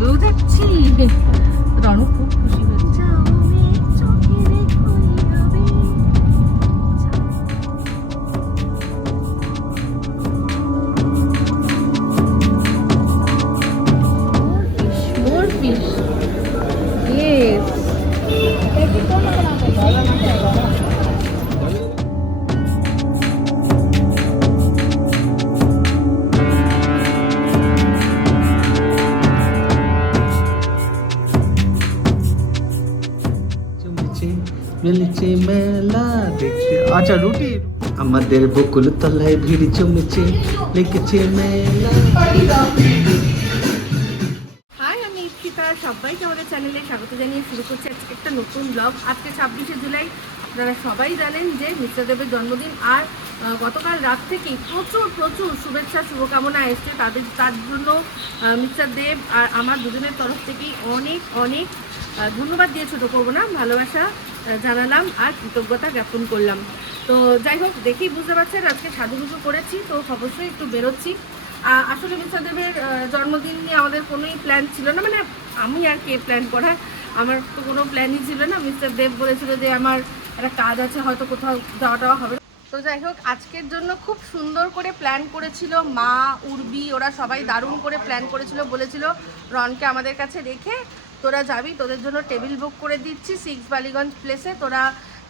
ডুবেও যাচ্ছি রণ খুব খুশি হয়েছে আমাদের বকুল তলায় ভিড় জমেছে, লেগেছে হাই, আমি ইপ্সিতা সবাইকে আমাদের চ্যানেলে স্বাগত জানিয়ে শুরু করছি আজকে একটা নতুন ব্লগ। আজকে ছাব্বিশে জুলাই, আপনারা সবাই জানেন যে মিত্রদেবের জন্মদিন আর গতকাল রাত থেকেই প্রচুর প্রচুর শুভেচ্ছা, শুভকামনা এসছে তাদের, তার জন্য মিস্টার দেব আর আমার দুজনের তরফ থেকেই অনেক অনেক ধন্যবাদ দিয়ে ছোটো করব না, ভালোবাসা জানালাম আর কৃতজ্ঞতা জ্ঞাপন করলাম। তো যাই হোক, দেখেই বুঝতে পারছেন, আজকে সাজুগুজু করেছি, তো অবশ্যই একটু বেরোচ্ছি। আসলে মিস্টার দেবের জন্মদিন নিয়ে আমাদের কোনোই প্ল্যান ছিল না মানে আমি আর কে প্ল্যান করা? আমার তো কোনো প্ল্যানই ছিল না। মিস্টার দেব বলেছিল যে আমার একটা কাজ আছে, হয়তো কোথাও যাওয়া টাওয়া হবে তো যাই হোক, আজকের জন্য খুব সুন্দর করে প্ল্যান করেছিল মা, উর্বি, ওরা সবাই দারুণ করে প্ল্যান করেছিল, বলেছিল, রনকে আমাদের কাছে রেখে তোরা যাবি, তোদের জন্য টেবিল বুক করে দিচ্ছি, সিক্স বালিগঞ্জ প্লেসে তোরা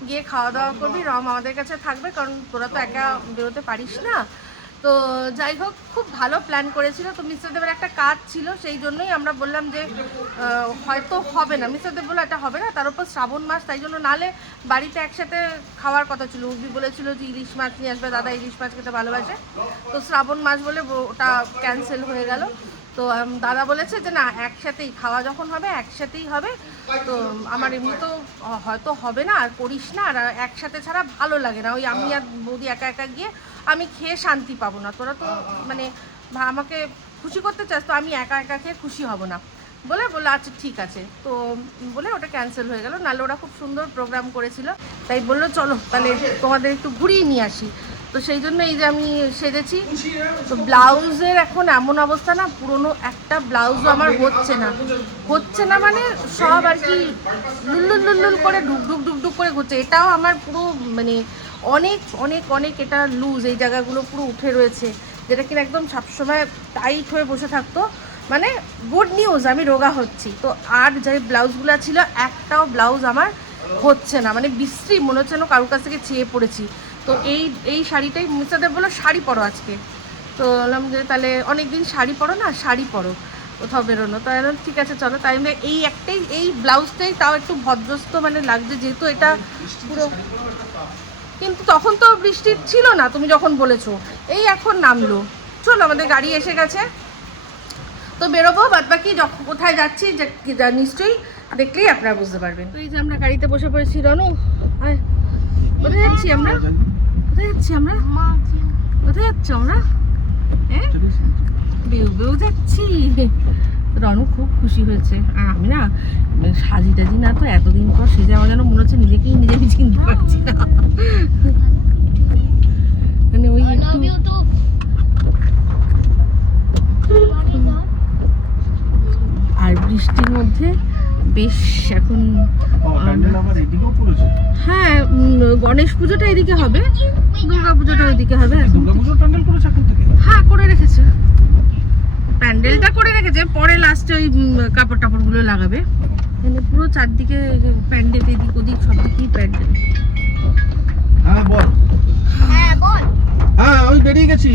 গিয়ে খাওয়া দাওয়া করবি। রম আমাদের কাছে থাকবে, কারণ তোরা তো একা বেরোতে পারিস না। তো যাই হোক, খুব ভালো প্ল্যান করেছিল। তো মিস্টার দেবের একটা কাজ ছিল, সেই জন্যই আমরা বললাম যে হয়তো হবে না। মিস্টার দেব বলল, এটা হবে না। তার উপর শ্রাবণ মাস, তাই জন্য নালে বাড়িতে একসাথে খাওয়ার কথা ছিল। উর্বি বলেছিল যে, ইলিশ মাছ নিয়ে আসবে। দাদা ইলিশ মাছ খেতে ভালোবাসে। তো শ্রাবণ মাস বলে ওটা ক্যান্সেল হয়ে গেল। তো দাদা বলেছে যে না, একসাথেই, খাওয়া যখন হবে, একসাথেই হবে। তো, আমার এমনি তো হয়তো হবে না, আর করিস না, আর একসাথে ছাড়া ভালো লাগে না। ওই আমি আর বৌদি একা একা গিয়ে আমি খেয়ে শান্তি পাবো না। তোরা তো মানে আমাকে খুশি করতে চাস, তো আমি একা একা খেয়ে খুশি হব না। বলে, বলল আচ্ছা ঠিক আছে। তো বলে, ওটা ক্যান্সেল হয়ে গেল। নাহলে ওরা খুব সুন্দর প্রোগ্রাম করেছিল। তাই বলল, চলো, তাহলে তোমাদের একটু ঘুরিয়ে নিয়ে আসি। তো সেই জন্য এই যে আমি সেজেছি। তো ব্লাউজের এখন এমন অবস্থা না, পুরনো একটা ব্লাউজও আমার হচ্ছে না। হচ্ছে না মানে সব আর কি লুল্লুল লুল্লুল করে ডুক ডুক ডুক ডুক করে ঘুরছে। এটাও আমার পুরো মানে অনেক অনেক অনেক এটা লুজ এই জায়গাগুলো পুরো উঠে রয়েছে। যেটা কিনা একদম সবসময় টাইট হয়ে বসে থাকতো। মানে গুড নিউজ আমি রোগা হচ্ছি। তো আর যে ব্লাউজগুলো ছিল, একটাও ব্লাউজ আমার হচ্ছে না। মানে বিশ্রী, মনে হচ্ছে যেন কারোর কাছ থেকে চেয়ে পড়েছি। তো এই এই শাড়িটাই মিস্টারদেব বলল, শাড়ি পরো আজকে। তো বললাম যে, তাহলে অনেক দিন শাড়ি পরো না, শাড়ি পরো, কোথাও বেরোনো। তাই ঠিক আছে, চলো। তাই আমি এই একটাই, এই ব্লাউজটাই তাও একটু ভদ্রস্ত মানে লাগছে, যেহেতু এটা পুরো কিন্তু তখন তো বৃষ্টি ছিল না, তুমি যখন বলেছ। এই এখন নামলো। চলো, আমাদের গাড়ি এসে গেছে। তো বেরোবো বাদ বাকি যখন কোথায় যাচ্ছি, যে- নিশ্চয়ই দেখলেই আপনারা বুঝতে পারবেন। তো এই যে আমরা গাড়িতে বসে পড়েছি, রনু কোথায় যাচ্ছি আমরা? কোথায় যাচ্ছি আমরা? কোথায় যাচ্ছি আমরা? হ্যাঁ বেউ বেউ যাচ্ছি। রনু খুব খুশি হয়েছে। আর আমি না সাজি টাজি না তো এতদিন পর সেজে আমার যেন মনে হচ্ছে নিজেকেই নিজেকে চিনতে পারছি না। মানে ওই একটু আর বৃষ্টির মধ্যে বেশ এখন হ্যাঁ গণেশ পুজোটা এদিকে হবে দুর্গা পুজোটা ওইদিকে হবে এখন। হ্যাঁ করে রেখেছে। প্যান্ডেলটা করে রেখেছে পরে লাস্টে ওই কাপড় টাপড়গুলো লাগাবে। এখানে পুরো চারদিকে প্যান্ডেল এদিক ওদিক সব দিকেই প্যান্ডেল। হ্যাঁ বল। হ্যাঁ আমি বেরিয়ে গেছি।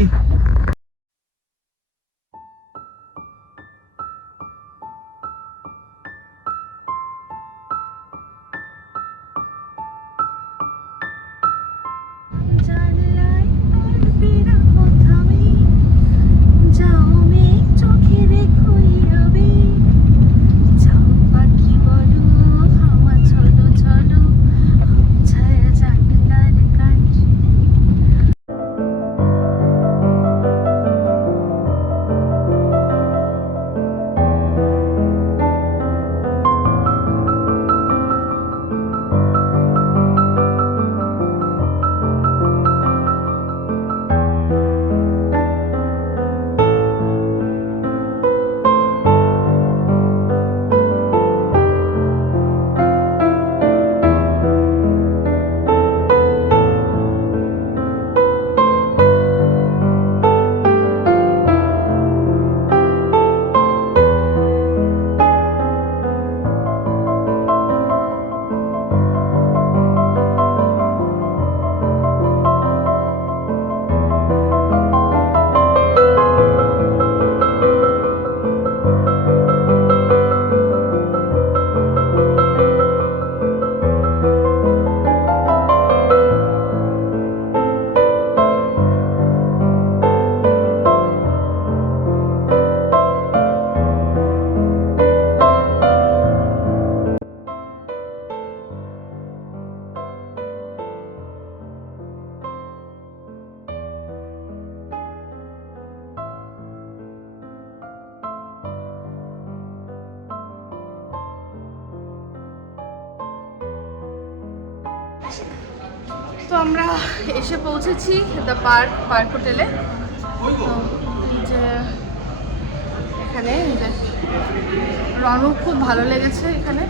রনু খুব ভালো লেগেছে এখানে।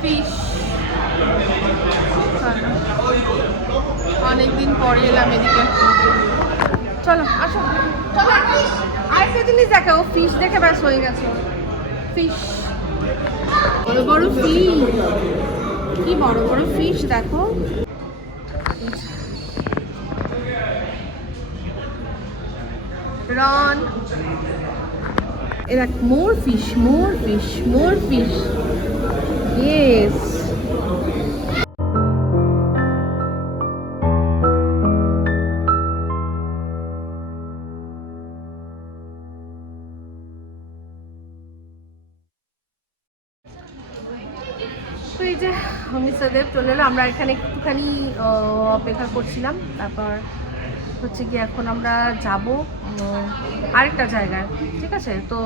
ফিশ অনেকদিন পরে এলাম এদিকে। চলো, আসো। চলো আরেকটা জিনিস দেখাও ফিশ দেখে ব্যাস হয়ে গেছে। ফিশ বড় বড় ফিশ কি বড় বড় ফিশ দেখো। রন এরা more fish more fish more fish yes তো এই যে মিস্টার দেব চলে এলো আমরা এখানে একটুখানি অপেক্ষা করছিলাম। তারপর হচ্ছে কি এখন আমরা যাব আরেকটা জায়গায় ঠিক আছে? তো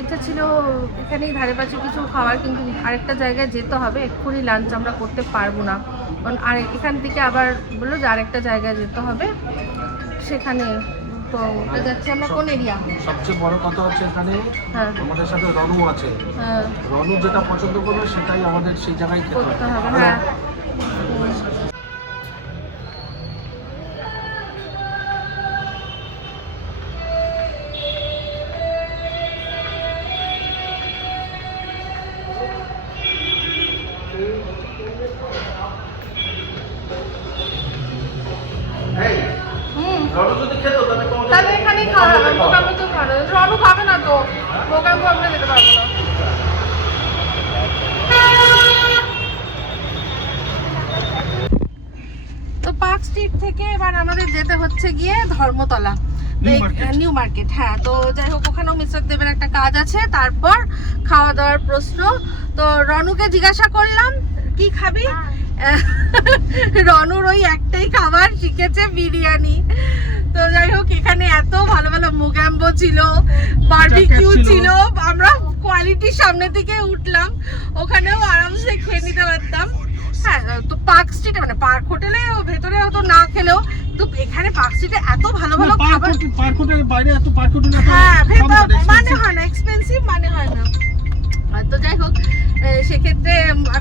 এটা ছিল এখানেই ধারে পাশে কিছু খাওয়ার কিন্তু আরেকটা জায়গায় যেতে হবে এক্ষুনি লাঞ্চ আমরা করতে পারব না। কারণ আর এখান থেকে আবার বলল যে আরেকটা জায়গায় যেতে হবে সেখানে তো যাচ্ছি আমরা কোন এরিয়া সবচেয়ে বড় কথা হচ্ছে এখানে হ্যাঁ। আমাদের সাথে রনু আছে। হ্যাঁ। রনু যেটা পছন্দ করবে সেটাই আমাদের সেই জায়গায় খেতে হবে। যেতে হচ্ছে গিয়ে ধর্মতলা। নিউ মার্কেট হ্যাঁ তো যাই হোক ওখানেও মিস্টার দেবের একটা কাজ আছে। তারপর খাওয়া দাওয়ার প্রশ্ন। তো রনুকে জিজ্ঞাসা করলাম কি খাবি? রনুর ওই একটাই খাবার শিখেছে বিরিয়ানি। তো যাই হোক এখানে এত ভালো ভালো মুগাম্বো ছিল বারবিকিউ ছিল। আমরা কোয়ালিটির সামনে থেকে উঠলাম। ওখানেও আরামসে খেয়ে নিতে পারতাম। হ্যাঁ তো পার্ক স্ট্রিটে মানে পার্ক হোটেলে ভেতরে হয়তো না খেলেও তো এখানে পার্কস্ট্রিটে এত ভালো ভালো খাবার পার্ক বাইরে এত পার্ক হোটেল হ্যাঁ ভেতর মানে হয় না এক্সপেন্সিভ মানে হয় না। তো যাই হোক সেক্ষেত্রে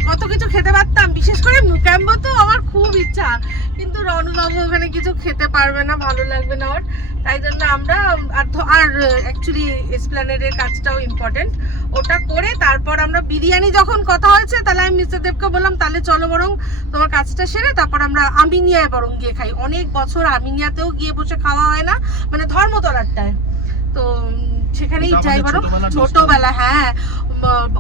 কত কিছু খেতে পারতাম, বিশেষ করে মুক্যাম্বো তো আমার খুব ইচ্ছা। কিন্তু রনুবাবু ওখানে কিছু খেতে পারবে না, ভালো লাগবে না ওর। তাই জন্য আমরা আর আর অ্যাকচুয়ালি এসপ্ল্যানেডের কাজটাও ইম্পর্টেন্ট ওটা করে তারপর আমরা বিরিয়ানি যখন কথা হয়েছে, তাহলে আমি মিস্টার দেবকে বললাম, তাহলে চলো বরং তোমার কাজটা সেরে তারপর আমরা আমিনিয়ায় বরং গিয়ে খাই। অনেক বছর আমিনিয়াতেও গিয়ে বসে খাওয়া হয় না মানে ধর্মতলারটায় তো সেখানেই যাই বরং ছোটবেলা হ্যাঁ।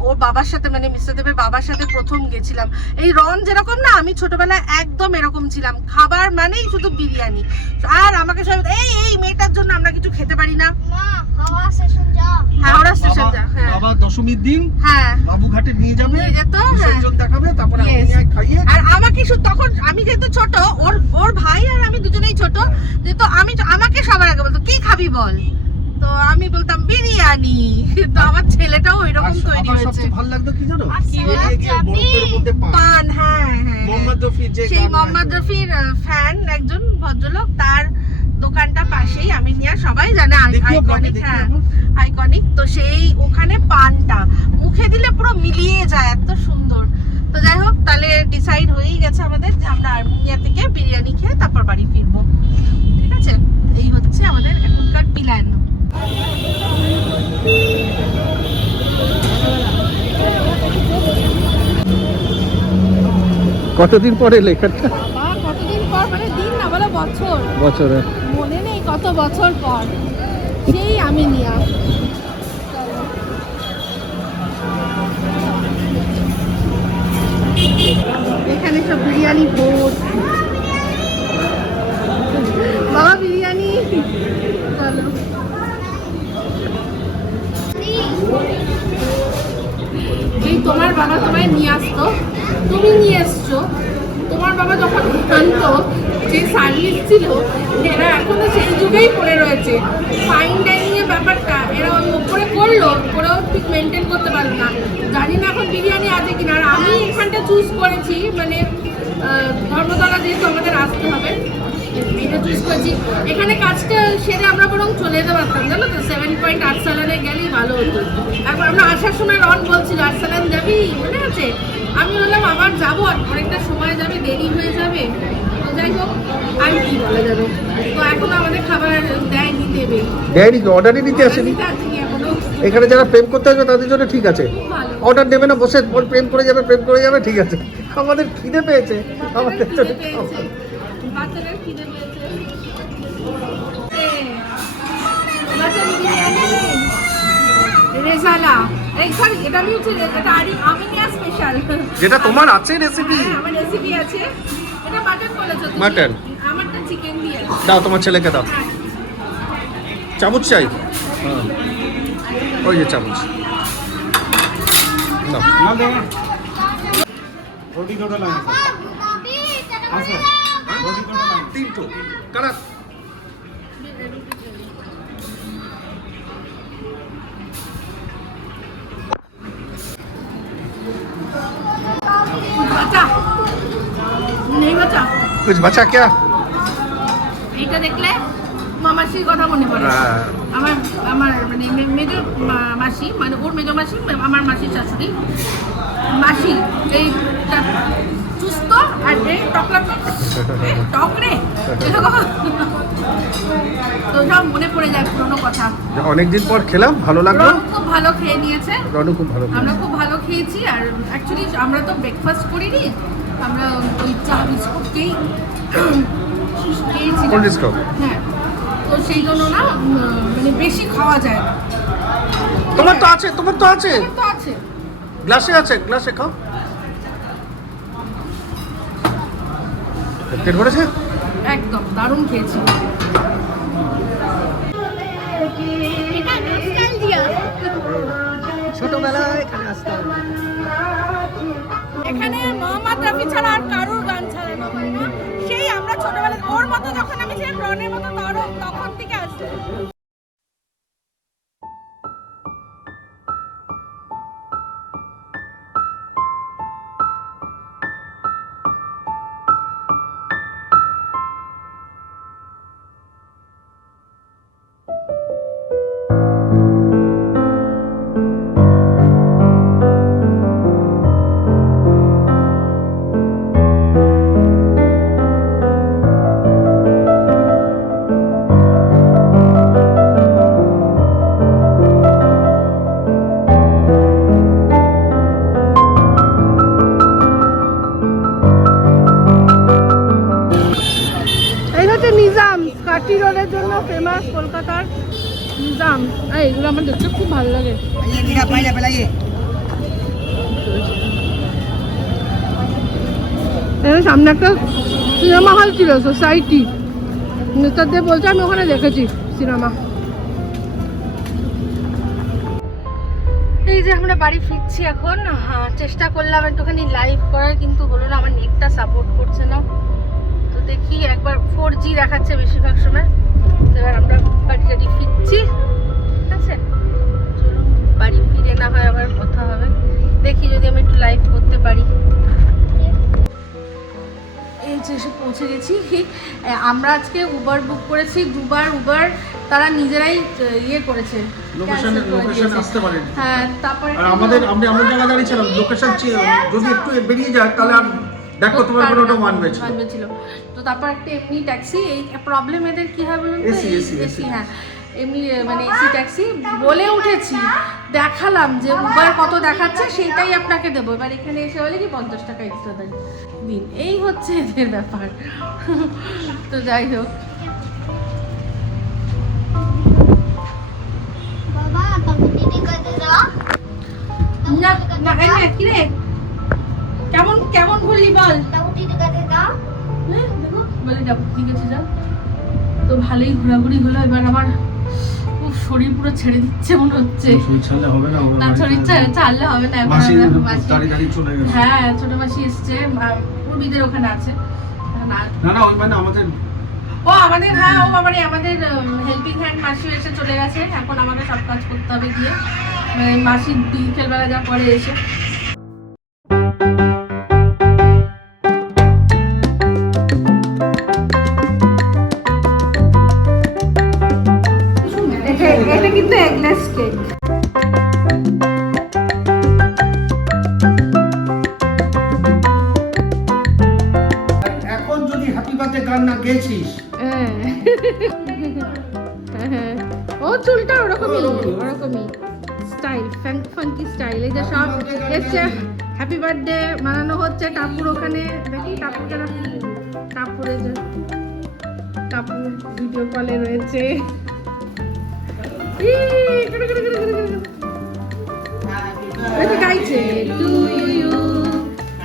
ওর বাবার সাথে মানে মিস্টার দেবের বাবার সাথে প্রথম গেছিলাম। এই রন যেরকম না আমি ছোটবেলায় একদম এরকম ছিলাম। খাবার মানেই শুধু বিরিয়ানি। আর আমাকে সবাই এই এই মেয়েটার জন্য আমরা কিছু খেতে পারি না। স্টেশন যা। হাওড়া স্টেশন যা হ্যাঁ। বাবা দশমীর দিন হ্যাঁ। বাবুঘাটে নিয়ে যাবে নিয়ে যেত হ্যাঁ। দেখাবে তারপরে খাইয়ে আর আমাকে শুধু তখন আমি যেহেতু ছোট ওর ওর ভাই আর আমি দুজনেই ছোট যেহেতু আমি আমাকে সবার আগে বলতো কি খাবি বল? তো আমি বলতাম বিরিয়ানি। তো আমার ছেলেটাও ওই রকম তৈরি হয়েছে। ভালো লাগতো কি জানো। বরফের মধ্যে পান। হ্যাঁ হ্যাঁ, হ্যাঁ। মোহাম্মদ রফির যে সেই মোহাম্মদ রফির ফ্যান একজন ভদ্রলোক তার দোকানটা পাশেই আমি নিয়ে সবাই জানে আইকনিক হ্যাঁ আইকনিক তো সেই ওখানে পানটা মুখে দিলে পুরো মিলিয়ে যায় এত সুন্দর। তো যাই হোক তাহলে ডিসাইড হয়েই গেছে আমাদের যে আমরা আর্মিনিয়া থেকে বিরিয়ানি খেয়ে তারপর বাড়ি ফিরবো। ঠিক আছে? এই হচ্ছে আমাদের কতদিন পরে লেখাটা? কতদিন পর? মানে দিন না বলে বছর। বছরে মনে নেই কত বছর পর। সেই আমি নিয়া। এখানে সব বিরিয়ানি ভোট বাবা বিরিয়ানি। এই তোমার বাবা তোমায় নিয়ে আসতো। তুমি নিয়ে এসছো। তোমার বাবা যখন আনতো যে সার্ভিস ছিল, এরা এখনও সেই যুগেই পড়ে রয়েছে। ফাইন ডাইনিং এ ব্যাপারটা এরা ওই উপরে করল, ওরাও ঠিক মেনটেন করতে পারল না। জানি না এখন বিরিয়ানি আছে কিনা। আর আমি এখানটা চুজ করেছি মানে ধর্মতলা যেহেতু আমাদের আসতে হবে। এটা চুজ করেছি। এখানে কাজটা সেরে আমরা বরং চলে যেতে পারতাম জানো তো? সেভেন পয়েন্ট আট সালানে গেলেই ভালো হতো। তারপর আমরা আসার সময় রন বলছিল আট সালান যাবি? মনে আছে? আমি বললাম আবার যাব। আর অনেকটা সময় যাবে দেরি হয়ে যাবে। তো যাই হোক আর কি বলা যাবে? তো এখন আমাদের খাবার দেয়নি দেবে ডায়েরি অর্ডারই নিতে আসেনি। দেয়নি এখানে। যারা প্রেম করতে আসবে তাদের জন্য ঠিক আছে। অর্ডার দেবে না বসে প্রেম করে যাবে প্রেম করে যাবে ঠিক আছে। আমাদের খিদে পেয়েছে। আমাদের এটা যেটা তোমার আছে রেসিপি আছে। মাটন দাও তোমার ছেলেকে দাও। চামচ চাই? হ্যাঁ। ওই যে চামচ। দাও। রুটি কটা লাগে আচ্ছা। लाएंगे তিনটো কারা বাচ্চা নেই বাচ্চা कुछ बचा क्या এইটা দেখলে মামাসির কথা মনে পড়ে হ্যাঁ। আমার আমার মানে মে- মেজো মা- মাসি মানে ওর মেজো মাসি আমার মাসির শাশুড়ি মাসি এই টা- চুস্ত আর এই টকলা টক রে? তো সব মনে পড়ে যায় পুরোনো কথা। অনেকদিন পর খেলাম ভালো লাগল। খুব ভালো খেয়ে নিয়েছে। রনু খুব ভালো আমরা খুব ভালো খেয়েছি আর অ্যাকচুয়ালি আমরা তো ব্রেকফাস্ট করিনি আমরা ওই চা বিস্কুট খেয়েই খেয়েছিলাম। হ্যাঁ তো সেই জন্য না মানে বেশি খাওয়া যায় না। তোমার তো আছে তোমার তো আছে। তো আছে। গ্লাসে আছে গ্লাসে খাও। পেট ভরেছে? একদম দারুণ খেয়েছি। ছোটবেলায় এখানে আসতাম এখানে মোহাম্মদ রফি ছাড়া আর কারুর গান ছাড়ে না সেই আমরা ছোটবেলায় ওর মতো যখন আমি ছিলাম রনের মতো তখন থেকে আসছে। এই এগুলো আমার দেখতে খুব ভালো লাগে। সামনে একটা সিনেমা হল ছিল সোসাইটি। নেতাদের বলছে আমি ওখানে দেখেছি সিনেমা। এই যে আমরা বাড়ি ফিরছি এখন হ্যাঁ, চেষ্টা করলাম একটুখানি লাইভ করার কিন্তু হলো না আমার নেটটা সাপোর্ট করছে না। তো দেখি একবার ফোর জি দেখাচ্ছে বেশিরভাগ সময়। এবার আমরা বাড়ি টাড়ি ফিরছি। পৌঁছে গেছি। ঠিক আমরা আজকে উবার বুক করেছি দুবার উবার তারা নিজেরাই ইয়ে করেছে হ্যাঁ তারপরে আমাদের আমরা আমরা জায়গা দাঁড়িয়েছিলাম লোকেশন যদি একটু বেরিয়ে যায় তাহলে আর দেখো তোমার কোনো ওটা মানবে ছিল। তো তারপর একটা এমনি ট্যাক্সি এই প্রবলেম এদের কি হয় বলুন এসি হ্যাঁ। এমনি মানে এসি ট্যাক্সি বলে উঠেছি। দেখালাম যে উবার কত দেখাচ্ছে সেইটাই আপনাকে দেবো। এবার এখানে এসে বলে কি পঞ্চাশ টাকা এক্সট্রা দেয়। দিন এই হচ্ছে এদের ব্যাপার। তো যাই হোক। কেমন কেমন ঘুরলি বল? হ্যাঁ, বলে যাব ঠিক আছে যাও। তো ভালোই ঘোরাঘুরি হলো এবার আমার শরীর পুরো ছেড়ে দিচ্ছে মনে হচ্ছে। শরীর ছাড়লে হবে না না শরীর ছাড়লে হবে না চলে হ্যাঁ ছোট মাসি এসছে পূর্বীদের ওখানে আছে। না না ওই মানে আমাদের ও আমাদের হ্যাঁ ও বাবারে আমাদের হেল্পিং হ্যান্ড মাসি এসে চলে গেছে। এখন আমাকে সব কাজ করতে হবে গিয়ে। মানে মাসি বিকেলবেলা যা করে এসে। হ্যাপি বার্থডে গান না গেছিস হ্যাঁ। ও চুলটা ওরকমই ওরকমই। স্টাইল ফাঙ্কি স্টাইল এই যে সব এসছে। হ্যাপি বার্থডে মানানো হচ্ছে টাপুর ওখানে। দেখি টাপুরকে টাপুরে যে টাপুর ভিডিও কলে রয়েছে। গাইছে to you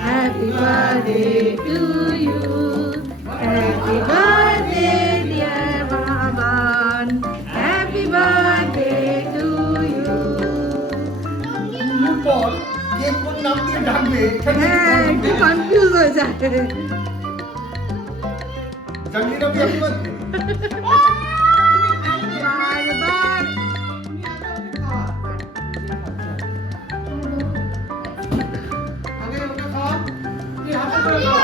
happy birthday to you happy birthday dear Baban happy birthday to you পর কে কোন নাম দিয়ে ডাকবে হ্যাঁ একটু কনফিউজ হয়ে যায় জানিয়ে রাখবি হ্যাপি বার্থডে বারবার আগে ওটা খা তুই হাতে করে খা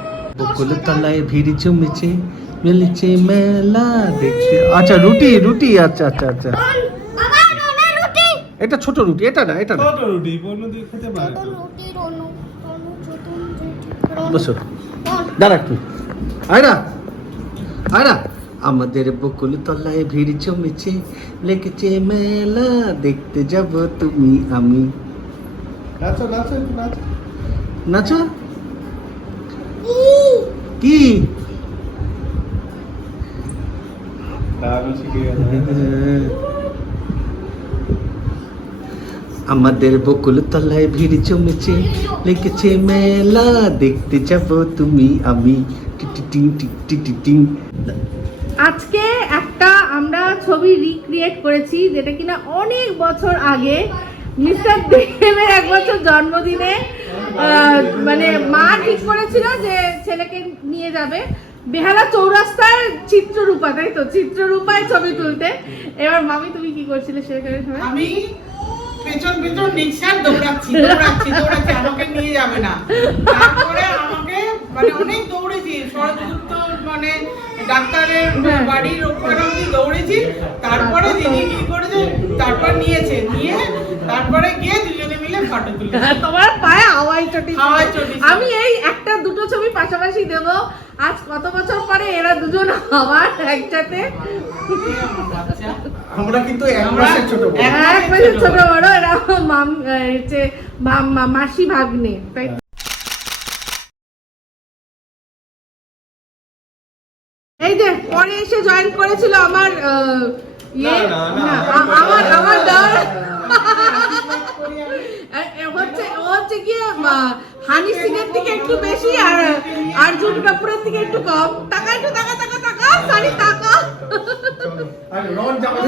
বকুল তলায় ভিড় জমেছে মিলেছে মেলা দেখছে আচ্ছা রুটি রুটি আচ্ছা আচ্ছা আচ্ছা এটা ছোট রুটি এটা না এটা না। ছোট রুটি পণ্য দিয়ে খেতে পারে। বসো। দাঁড়া একটু। আয়রা আয়রা। আমাদের বকুল তলায় ভিড় জমেছে লেগেছে মেলা দেখতে যাব তুমি আমি। নাচো নাচো নাচো। নাচো? কি? আমাদের বকুল তলায় ভিড় জমেছে, লেগেছে মেলা। দেখতে যাব তুমি, আমি। আজকে একটা আমরা ছবি রিক্রিয়েট করেছি, যেটা কিনা অনেক বছর আগে। মিস্টার দেবের এক বছর জন্মদিনে মানে মা ঠিক করেছিল যে ছেলেকে নিয়ে যাবে। বেহালা চৌরাস্তার চিত্ররূপা তাই তো? চিত্ররূপায় ছবি তুলতে। এবার মামি তুমি কি করছিলে সেখানে? সময় আমি পেছন পেছন রিক্সার দৌড়াচ্ছি দৌড়াচ্ছি দৌড়াচ্ছি আমাকে নিয়ে যাবে না। তারপরে আমাকে মানে অনেক দৌড়েছি শরৎগুপ্ত মানে ডাক্তারের হ্যাঁ। বাড়ির ওখানে দৌড়েছি। তারপরে দিদি কি করেছে? তারপর নিয়েছে নিয়ে তারপরে গিয়ে ফটো তোমার পায়ে হাওয়াই চটি হাওয়াই চটি আমি এই একটা দুটো ছবি পাশাপাশি দেব আজ কত বছর পরে এরা দুজন আবার একসাথে আমরা কিন্তু এক মাসের ছোট বড়। এক- বছর ছোট বড় এরা মাম হচ্ছে মাসি ভাগ্নে তাই এই যে পরে এসে জয়েন করেছিল আমার আহ, ইয়ে আমার আমার দল হচ্ছে হচ্ছে কি হানি সিং এর থেকে একটু বেশি আর অর্জুন কাপুরের থেকে একটু কম। টাকা একটু টাকা টাকা সারি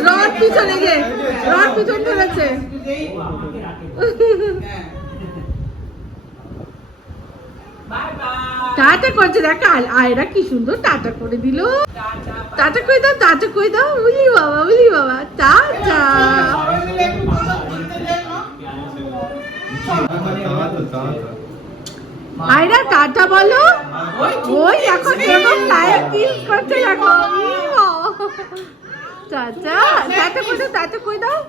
রড পিছনে রড পিছন ধরেছে। টাটা করছে, দেখা আয়রা কি সুন্দর টাটা করে দিল। টাটা করে দাও, টাটা করে দাও বুঝলি বাবা বুঝলি বাবা, টাটা সবাই মিলে একটু কোথাও ঘুরতে যাই না তাড়াতাড়ি, তাড়াতাড়ি। আয়রা টাটা বলো। ওই ওই এখন কেমন লাইভ দেখো। ই বাবা। টাটা টাটা করে দাও? টাটা করে দাও।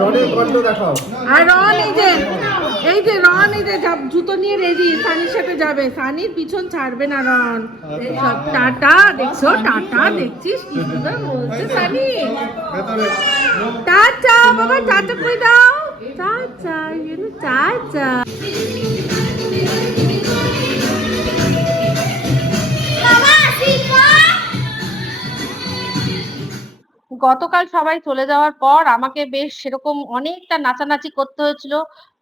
রনের দেখাও। আর রন এই যে এই যে রন এই যে জুতো নিয়ে রেডি সানির সাথে যাবে। সানির পিছন ছাড়বে না রন। সব টাটা দেখছ টাটা দেখছিস কি সুন্দর বলছে সানি। টাটা বাবা টাটা করে দাও? গতকাল সবাই চলে যাওয়ার পর আমাকে বেশ সেরকম অনেকটা নাচানাচি করতে হয়েছিল।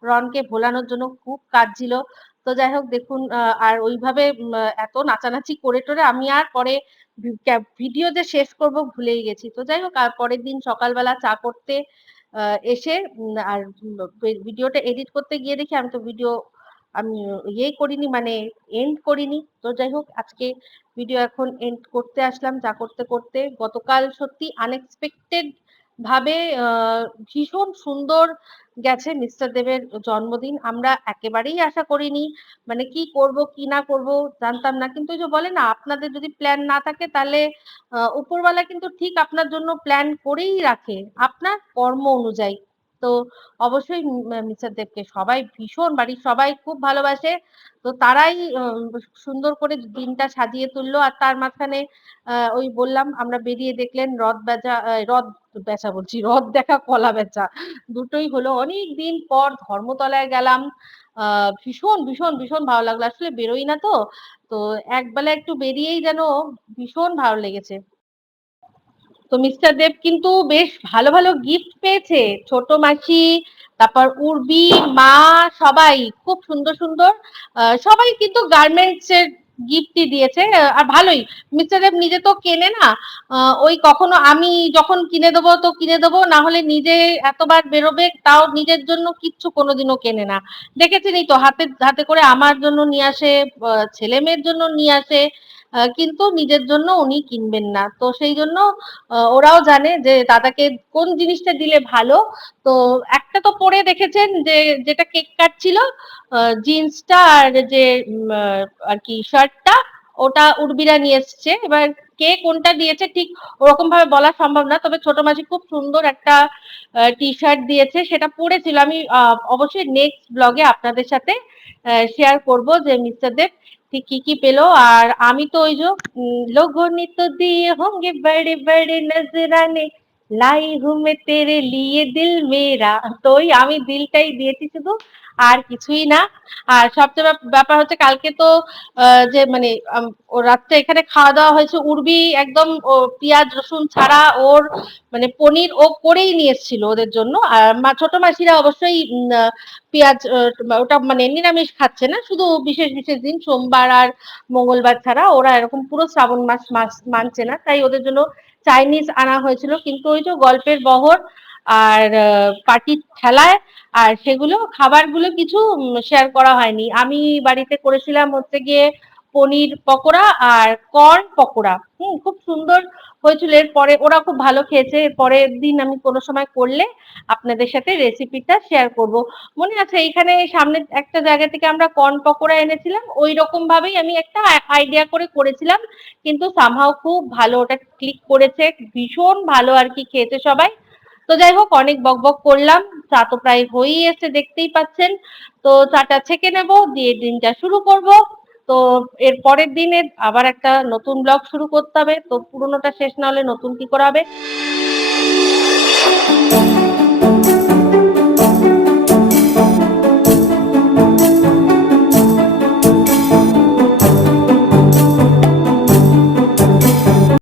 রনকে ভোলানোর জন্য খুব কাজ ছিল। তো যাই হোক দেখুন আর ওইভাবে এত নাচানাচি করে টোরে আমি আর পরে ভিডিও যে শেষ করব ভুলেই গেছি। তো যাই হোক আর পরের দিন সকালবেলা চা করতে আহ, এসে আর ভিডিওটা এডিট করতে গিয়ে দেখি আমি তো ভিডিও আমি ইয়েই করিনি মানে এন্ড করিনি। তো যাই হোক, আজকে ভিডিও এখন এন্ড করতে আসলাম, যা করতে করতে। গতকাল সত্যি আনএক্সপেক্টেড ভাবে ভীষণ সুন্দর গেছে মিস্টার দেবের জন্মদিন। আমরা একেবারেই আশা করিনি মানে কি করব কি না করব জানতাম না। কিন্তু যে বলে না আপনাদের যদি প্ল্যান না থাকে তাহলে উপরওয়ালা কিন্তু ঠিক আপনার জন্য প্ল্যান করেই রাখে আপনার কর্ম অনুযায়ী। তো অবশ্যই মিস্টার দেবকে সবাই ভীষণ বাড়ির সবাই খুব ভালোবাসে। তো তারাই সুন্দর করে দিনটা সাজিয়ে তুললো। আর তার মাঝখানে ওই বললাম আমরা বেরিয়ে দেখলেন রথ আহ, রথ বেচা বলছি, রথ দেখা কলা বেচা। দুটোই হলো অনেক দিন পর ধর্মতলায় গেলাম। ভীষণ ভীষণ ভীষণ ভালো লাগল। আসলে বেরোই না তো। তো একবেলা একটু বেরিয়েই যেন ভীষণ ভালো লেগেছে। তো মিস্টার দেব কিন্তু বেশ ভালো ভালো গিফট পেয়েছে। ছোট মাসি, তারপর উর্বি, মা, সবাই খুব সুন্দর সুন্দর। সবাই কিন্তু গার্মেন্টস এর গিফটই দিয়েছে আর ভালোই। মিস্টার দেব নিজে তো কেনে না ওই কখনো আমি যখন কিনে দেবো তো কিনে দেবো, না হলে নিজে এতবার বেরোবে, তাও নিজের জন্য কিচ্ছু কোনোদিনও কেনে না। দেখেছেনই তো, হাতে হাতে করে আমার জন্য নিয়ে আসে ছেলে মেয়ের জন্য নিয়ে আসে কিন্তু নিজের জন্য উনি কিনবেন না। তো সেই জন্য ওরাও জানে যে দাদাকে কোন জিনিসটা দিলে ভালো। তো একটা তো পরে দেখেছেন যে যেটা কেক কাটছিল জিন্সটা আর যে আর কি শার্টটা, ওটা উর্বিরা নিয়ে এসছে। এবার কে কোনটা দিয়েছে ঠিক ওরকম ভাবে বলা সম্ভব না, তবে ছোট মাসি খুব সুন্দর একটা টি শার্ট দিয়েছে, সেটা পরেছিল। আমি অবশ্যই নেক্সট ব্লগে আপনাদের সাথে শেয়ার করব যে মিস্টার দেব ঠিক কি কি পেল? আর আমি তো ওই যে লোক নৃত্য দিয়ে হোঙ্গে বড়ে বড়ে নজরানে লাই ঘুমে তেরে লিয়ে দিল মেরা। তো ওই আমি দিলটাই দিয়েছি শুধু, আর কিছুই না। আর সবচেয়ে ব্যাপার হচ্ছে কালকে তো যে মানে ও রাত্রে এখানে খাওয়া দাওয়া হয়েছে, উর্বি একদম পেঁয়াজ, রসুন ছাড়া ওর মানে পনির ও করেই নিয়ে এসেছিল ওদের জন্য। আর ছোট মাসিরা অবশ্যই পেঁয়াজ ওটা মানে নিরামিষ খাচ্ছে না। শুধু বিশেষ বিশেষ দিন সোমবার আর মঙ্গলবার ছাড়া ওরা এরকম পুরো শ্রাবণ মাস মাস মানছে না। তাই ওদের জন্য চাইনিজ আনা হয়েছিল, কিন্তু ওই যে গল্পের বহর আর পার্টির ঠেলায় আর সেগুলো, খাবারগুলো কিছু শেয়ার করা হয়নি। আমি বাড়িতে করেছিলাম হচ্ছে গিয়ে পনির পকোড়া আর কর্ন পকোড়া। হুম, খুব সুন্দর হয়েছিল। এরপরে ওরা খুব ভালো খেয়েছে। পরের দিন আমি কোনো সময় করলে আপনাদের সাথে রেসিপিটা শেয়ার করব। মনে আছে, এইখানে সামনে একটা জায়গা থেকে আমরা কর্ন পকোড়া এনেছিলাম। ওই রকম ভাবেই আমি একটা আইডিয়া করে করেছিলাম। কিন্তু সামহাও খুব ভালো ওটা ক্লিক করেছে। ভীষণ ভালো আর কি খেয়েছে সবাই। তো যাই হোক, অনেক বক বক করলাম। চা তো প্রায় হয়েই এসে দেখতেই পাচ্ছেন। তো চাটা ছেঁকে নেব, দিয়ে দিনটা শুরু করব। তো এর পরের দিনে আবার একটা নতুন ব্লগ শুরু করতে হবে। তো পুরোনোটা শেষ না হলে নতুন কি করাবে? হবে